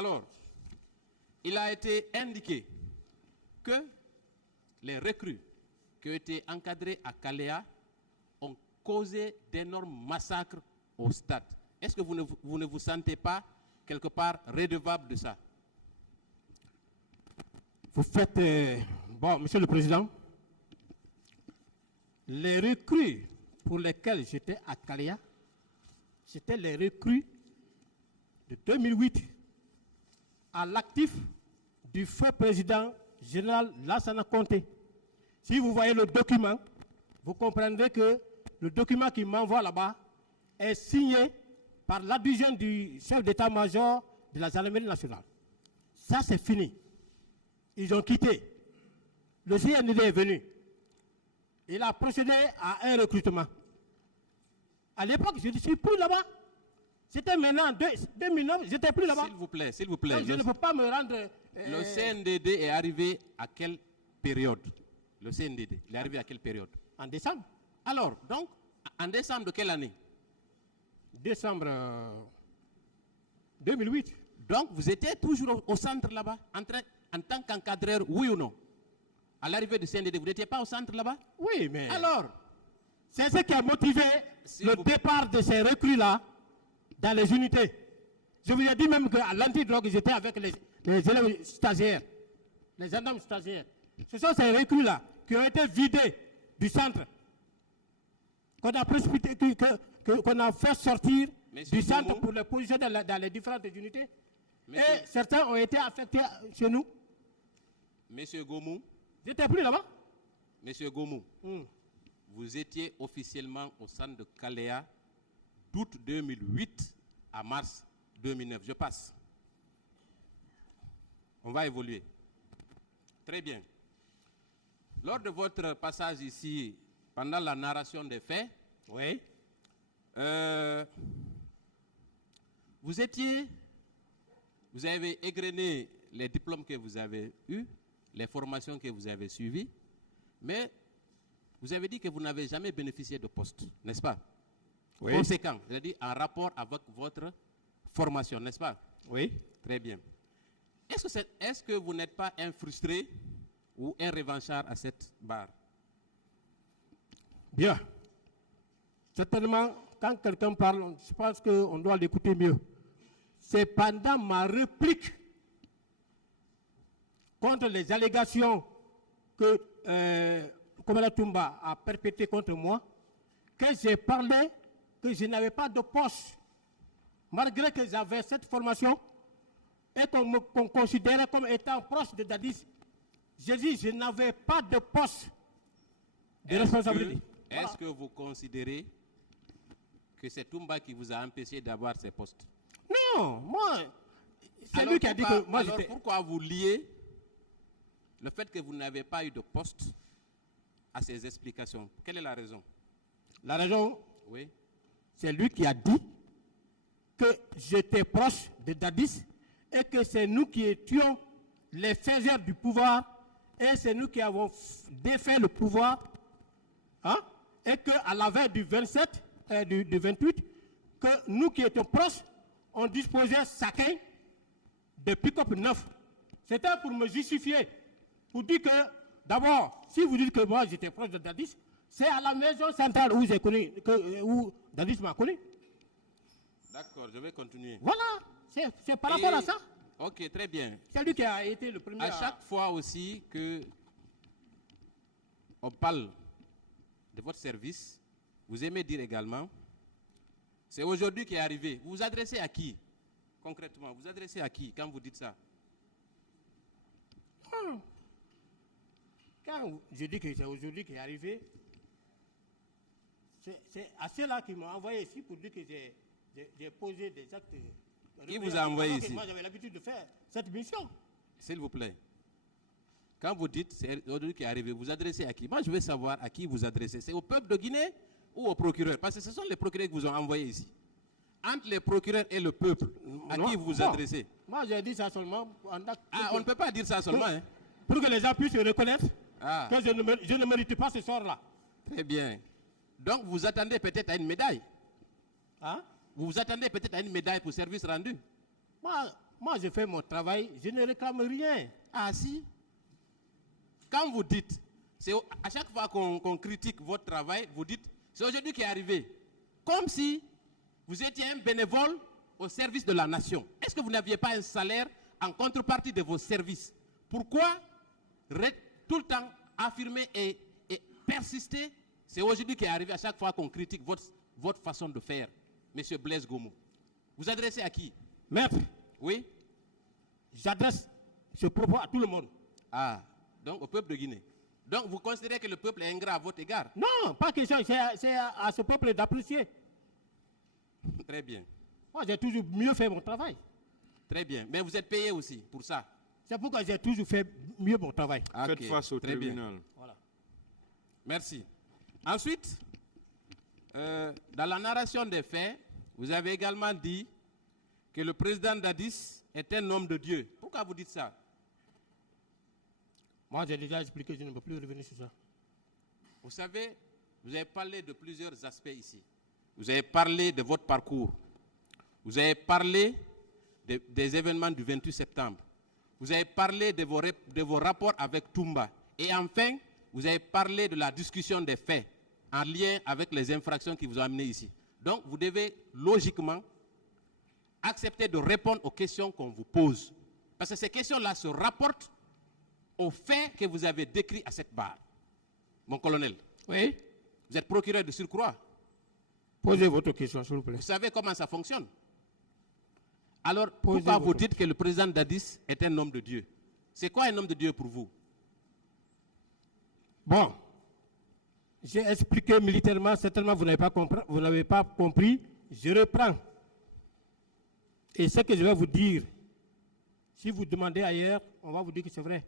Alors, il a été indiqué que les recrues qui ont été encadrées à Kalea ont causé d'énormes massacres au stade. Est-ce que vous ne vous sentez pas quelque part redevable de ça? Vous faites... bon, Monsieur le Président, les recrues pour lesquelles j'étais à Kalea, c'était les recrues de 2008 à l'actif du feu président général Lassana Conté. Si vous voyez le document, vous comprendrez que le document qui m'envoie là-bas est signé par l'adjoint du chef d'état-major de la gendarmerie nationale. Ça, c'est fini. Ils ont quitté. Le CND est venu. Il a procédé à un recrutement. À l'époque, je ne suis plus là-bas. C'était maintenant 2009, je n'étais plus là-bas. S'il vous plaît. Donc, je ne peux pas me rendre... Le CNDD est arrivé à quelle période? Le CNDD, il est arrivé à quelle période? En décembre. Alors, donc, en décembre de quelle année? Décembre 2008. Donc, vous étiez toujours au centre là-bas, en tant qu'encadreur, oui ou non? À l'arrivée du CNDD, vous n'étiez pas au centre là-bas? Oui, mais... Alors, c'est ce qui a motivé le départ de ces recrues-là dans les unités. Je vous ai dit même qu'à l'antidrogue, j'étais avec les élèves stagiaires, les gendarmes stagiaires. Ce sont ces recrues-là qui ont été vidés du centre, qu'on a précipité, qu'on a fait sortir du centre pour les positions dans les différentes unités. Et certains ont été affectés chez nous. Monsieur Gomou. J'étais plus là-bas. Monsieur Gomou, vous étiez officiellement au centre de Kalea d'août 2008 à mars 2009. Je passe. On va évoluer. Très bien. Lors de votre passage ici, pendant la narration des faits, oui, vous avez égrené les diplômes que vous avez eus, les formations que vous avez suivies, mais vous avez dit que vous n'avez jamais bénéficié de poste, n'est-ce pas? Oui. Conséquent, c'est-à-dire en rapport avec votre formation, n'est-ce pas? Oui. Très bien. Est-ce que vous n'êtes pas un frustré ou un revanchard à cette barre? Bien. Certainement, quand quelqu'un parle, je pense qu'on doit l'écouter mieux. C'est pendant ma réplique contre les allégations que Komala Toumba a perpétrées contre moi que j'ai parlé que je n'avais pas de poste, malgré que j'avais cette formation et qu'on considérait comme étant proche de Dadis. J'ai dit je n'avais pas de poste de responsabilité. Est-ce que vous considérez que c'est Toumba qui vous a empêché d'avoir ces postes? Non, moi, c'est lui qui a dit que moi j'étais... Pourquoi vous liez le fait que vous n'avez pas eu de poste à ces explications? Quelle est la raison? La raison, oui, c'est lui qui a dit que j'étais proche de Dadis et que c'est nous qui étions les faiseurs du pouvoir et c'est nous qui avons défait le pouvoir, hein, et qu'à la veille du 27, du 28, que nous qui étions proches, on disposait chacun de pick-up neuf. C'était pour me justifier, pour dire que, d'abord, si vous dites que moi j'étais proche de Dadis, c'est à la maison centrale où j'ai connu, où Dadis m'a connu. D'accord, je vais continuer. Voilà, c'est par rapport à ça. Ok, très bien. C'est lui qui a été le premier. À chaque fois aussi que on parle de votre service, vous aimez dire également, c'est aujourd'hui qui est arrivé. Vous vous adressez à qui, concrètement? Vous vous adressez à qui quand vous dites ça? Quand je dis que c'est aujourd'hui qui est arrivé, c'est à ceux-là qui m'ont envoyé ici pour dire que j'ai posé des actes. Qui vous a envoyé ici? Moi, j'avais l'habitude de faire cette mission. S'il vous plaît. Quand vous dites c'est aujourd'hui qui est arrivé, vous adressez à qui? Moi, je veux savoir à qui vous adressez. C'est au peuple de Guinée ou au procureur? Parce que ce sont les procureurs qui vous ont envoyé ici. Entre les procureurs et le peuple, à qui vous vous adressez? Moi, j'ai dit ça seulement. On ne peut pas dire ça seulement. Hein? Pour que les gens puissent reconnaître que je ne mérite pas ce sort-là. Très bien. Donc, vous attendez peut-être à une médaille. Hein? Vous vous attendez peut-être à une médaille pour service rendu. Moi, je fais mon travail, je ne réclame rien. Ah si. Quand vous dites, à chaque fois qu'on critique votre travail, vous dites, c'est aujourd'hui qui est arrivé. Comme si vous étiez un bénévole au service de la nation. Est-ce que vous n'aviez pas un salaire en contrepartie de vos services? Pourquoi tout le temps affirmer et persister? C'est aujourd'hui qui est arrivé à chaque fois qu'on critique votre façon de faire, Monsieur Blaise Gomou. Vous adressez à qui? Maître, Oui? j'adresse ce propos à tout le monde. Ah, donc au peuple de Guinée. Donc vous considérez que le peuple est ingrat à votre égard? Non, pas question, c'est à ce peuple d'apprécier. Très bien. Moi, j'ai toujours mieux fait mon travail. Très bien. Mais vous êtes payé aussi pour ça? C'est pourquoi j'ai toujours fait mieux mon travail. Faites Ok, face au très bien. tribunal. Voilà. Merci. Ensuite, dans la narration des faits, vous avez également dit que le président Dadis est un homme de Dieu. Pourquoi vous dites ça? Moi, j'ai déjà expliqué, je ne peux plus revenir sur ça. Vous savez, vous avez parlé de plusieurs aspects ici. Vous avez parlé de votre parcours. Vous avez parlé des événements du 28 septembre. Vous avez parlé de vos rapports avec Toumba. Et enfin, vous avez parlé de la discussion des faits en lien avec les infractions qui vous ont amené ici. Donc, vous devez logiquement accepter de répondre aux questions qu'on vous pose. Parce que ces questions-là se rapportent aux faits que vous avez décrits à cette barre. Mon colonel, Oui? vous êtes procureur de surcroît. Posez votre question, s'il vous plaît. Vous savez comment ça fonctionne. Alors, Posez pourquoi vous votre- dites que le président Dadis est un homme de Dieu? C'est quoi un homme de Dieu pour vous? Bon, j'ai expliqué militairement, certainement vous n'avez pas compris. Je reprends. Et ce que je vais vous dire, si vous demandez ailleurs, on va vous dire que c'est vrai.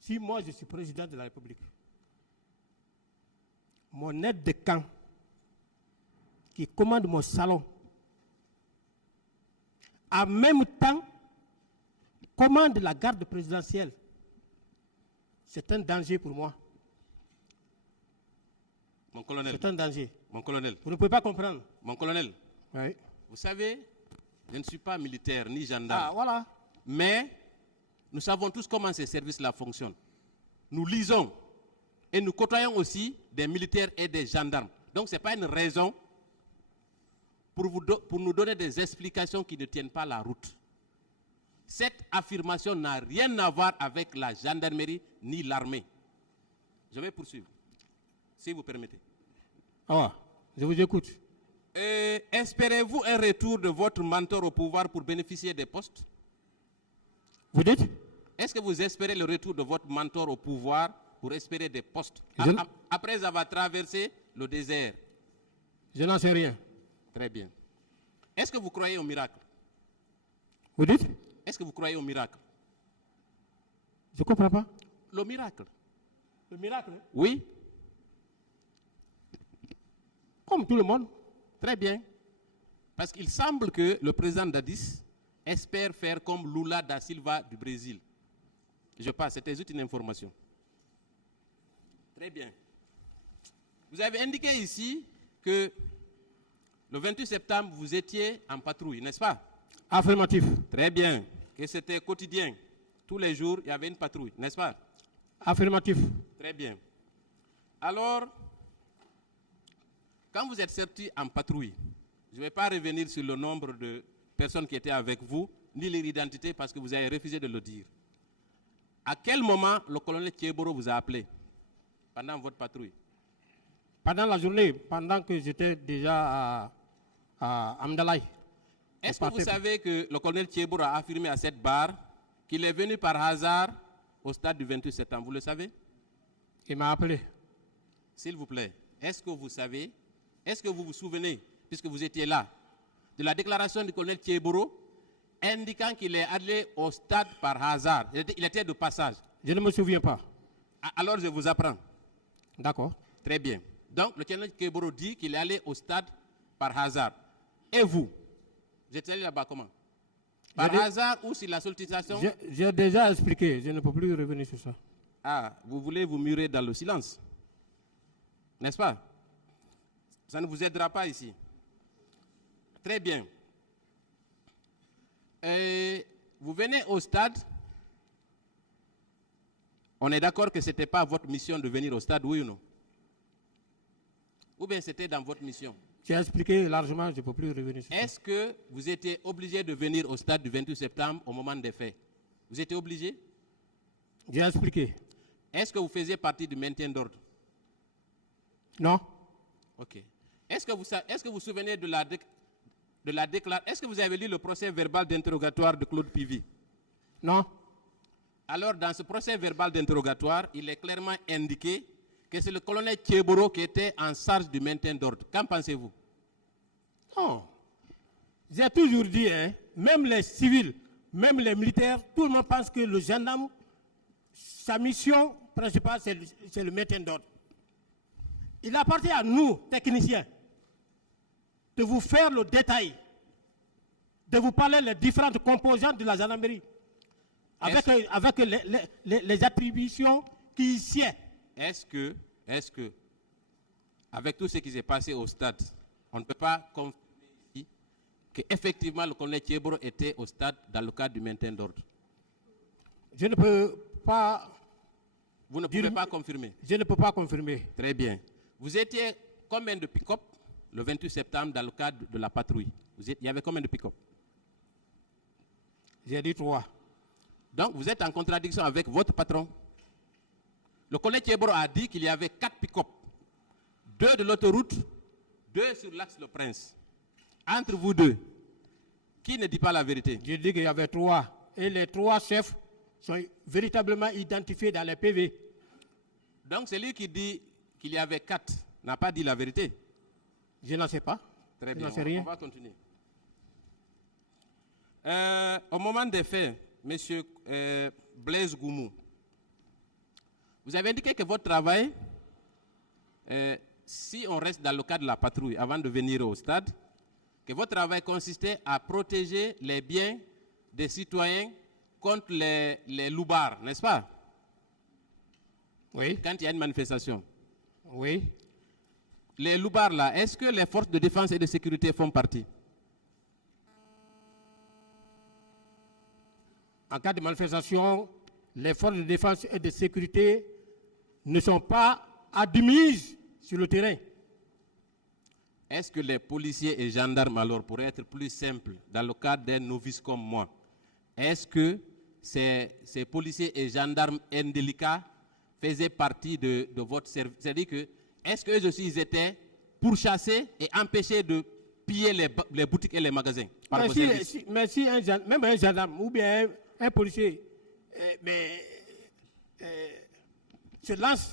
Si moi je suis président de la République, mon aide de camp qui commande mon salon, en même temps commande la garde présidentielle, c'est un danger pour moi. Mon colonel, C'est un danger. mon colonel, Vous ne pouvez pas comprendre. mon colonel, Oui. vous savez, je ne suis pas militaire ni gendarme. Ah, voilà. Mais nous savons tous comment ces services-là fonctionnent. Nous lisons et nous côtoyons aussi des militaires et des gendarmes. Donc ce n'est pas une raison pour nous donner des explications qui ne tiennent pas la route. Cette affirmation n'a rien à voir avec la gendarmerie ni l'armée. Je vais poursuivre, si vous permettez. Ah, je vous écoute. Espérez-vous un retour de votre mentor au pouvoir pour bénéficier des postes? Vous dites? Est-ce que vous espérez le retour de votre mentor au pouvoir pour espérer des postes après avoir traversé le désert? Je n'en sais rien. Très bien. Est-ce que vous croyez au miracle? Vous dites? Est-ce que vous croyez au miracle? Je ne comprends pas. Le miracle? Le miracle? Oui? Comme tout le monde. Très bien. Parce qu'il semble que le président Dadis espère faire comme Lula da Silva du Brésil. Je passe, c'était juste une information. Très bien. Vous avez indiqué ici que le 28 septembre, vous étiez en patrouille, n'est-ce pas? Affirmatif. Très bien. Que c'était quotidien. Tous les jours, il y avait une patrouille, n'est-ce pas? Affirmatif. Très bien. Alors, quand vous êtes sorti en patrouille, je ne vais pas revenir sur le nombre de personnes qui étaient avec vous, ni leur identité, parce que vous avez refusé de le dire. À quel moment le colonel Thieboro vous a appelé pendant votre patrouille? Pendant la journée, pendant que j'étais déjà à Amdalaï. Est-ce que vous savez que le colonel Thieboro a affirmé à cette barre qu'il est venu par hasard au stade du 28 septembre? Vous le savez? Il m'a appelé. S'il vous plaît, est-ce que vous savez, est-ce que vous vous souvenez, puisque vous étiez là, de la déclaration du colonel Thieboro indiquant qu'il est allé au stade par hasard? Il était de passage. Je ne me souviens pas. Alors je vous apprends. D'accord. Très bien. Donc le colonel Thieboro dit qu'il est allé au stade par hasard. Et vous êtes allé là-bas comment? Par hasard ou sur la sollicitation? J'ai déjà expliqué. Je ne peux plus revenir sur ça. Ah, vous voulez vous murer dans le silence, n'est-ce pas? Ça ne vous aidera pas ici. Très bien. Vous venez au stade. On est d'accord que ce n'était pas votre mission de venir au stade, oui ou non? Ou bien c'était dans votre mission? J'ai expliqué largement, je ne peux plus revenir sur ça. Est-ce que vous étiez obligé de venir au stade du 28 septembre au moment des faits? Vous étiez obligé? J'ai expliqué. Est-ce que vous faisiez partie du maintien d'ordre? Non. Ok. Est-ce que vous vous souvenez de la déclaration? Est-ce que vous avez lu le procès verbal d'interrogatoire de Claude Pivy? Non. Alors, dans ce procès verbal d'interrogatoire, il est clairement indiqué que c'est le colonel Thieboro qui était en charge du maintien d'ordre. Qu'en pensez-vous? Non. J'ai toujours dit, hein, même les civils, même les militaires, tout le monde pense que le gendarme, sa mission principale, c'est le maintien d'ordre. Il appartient à nous, techniciens, de vous faire le détail, de vous parler les différentes composantes de la gendarmerie, avec les attributions qui y sied. Est-ce que, avec tout ce qui s'est passé au stade, on ne peut pas confirmer ici qu'effectivement le colonel Thieboro était au stade dans le cadre du maintien d'ordre? Je ne peux pas. Vous ne pouvez pas confirmer? Je ne peux pas confirmer. Très bien. Vous étiez combien de pick-up le 28 septembre dans le cadre de la patrouille? Il y avait combien de pick-up? J'ai dit 3. Donc vous êtes en contradiction avec votre patron. Le colonel Thieboro a dit qu'il y avait 4 pick-up. 2 de l'autoroute, 2 sur l'axe Le Prince. Entre vous deux, qui ne dit pas la vérité? J'ai dit qu'il y avait 3. Et les 3 chefs sont véritablement identifiés dans les PV. Donc celui qui dit qu'il y avait 4 n'a pas dit la vérité? Je n'en sais pas. Très Je bien, n'en sais rien. on va continuer. Au moment des faits, M. Blaise Goumou, vous avez indiqué que votre travail, si on reste dans le cadre de la patrouille avant de venir au stade, que votre travail consistait à protéger les biens des citoyens contre les loupards, n'est-ce pas? Oui. Quand il y a une manifestation. Oui. Les loupards là, est-ce que les forces de défense et de sécurité font partie? En cas de manifestation, les forces de défense et de sécurité ne sont pas admises sur le terrain. Est-ce que les policiers et gendarmes, alors, pour être plus simple, dans le cadre d'un novice comme moi, est-ce que ces policiers et gendarmes indélicats faisaient partie de votre service? C'est-à-dire que, est-ce qu'eux aussi, ils étaient pourchassés et empêchés de piller les boutiques et les magasins par vos services? Mais si même un gendarme ou bien un policier se lance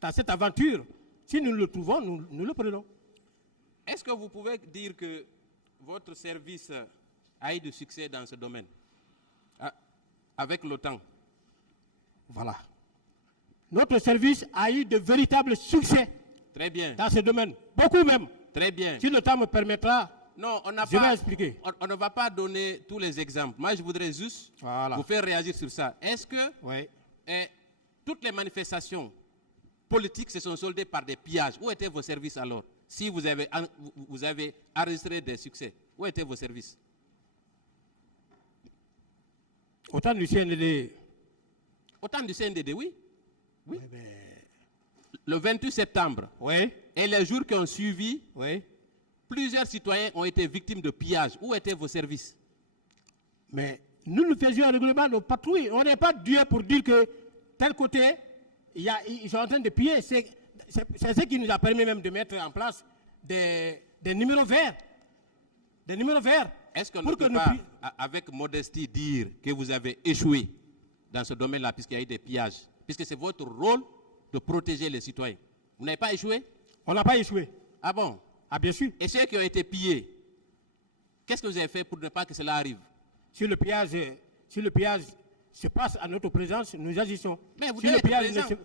dans cette aventure, si nous le trouvons, nous le prenons. Est-ce que vous pouvez dire que votre service a eu du succès dans ce domaine, avec le temps? Voilà. Notre service a eu de véritables succès. Très bien. Dans ce domaine. Beaucoup même. Très bien. Si le temps me permettra, non, je vais expliquer. On ne va pas donner tous les exemples. Moi, je voudrais juste vous faire réagir sur ça. Est-ce que toutes les manifestations politiques se sont soldées par des pillages? Où étaient vos services alors? Si vous avez enregistré des succès, où étaient vos services? Autant du CNDD. Autant du CNDD, oui. Oui. Le 28 septembre. Oui. Et les jours qui ont suivi, oui. Plusieurs citoyens ont été victimes de pillage. Où étaient vos services? Mais nous faisions régulièrement nos patrouilles. On n'est pas Dieu pour dire que tel côté, ils sont en train de piller. C'est ce qui nous a permis même de mettre en place des numéros verts. Des numéros verts. Est-ce qu'on ne peut pas, avec modestie, dire que vous avez échoué dans ce domaine-là, puisqu'il y a eu des pillages? Puisque c'est votre rôle de protéger les citoyens. Vous n'avez pas échoué? On n'a pas échoué. Ah bon? Ah bien sûr. Et ceux qui ont été pillés, qu'est-ce que vous avez fait pour ne pas que cela arrive? Si le pillage se passe à notre présence, nous agissons. Mais vous si devez le pillage être présent.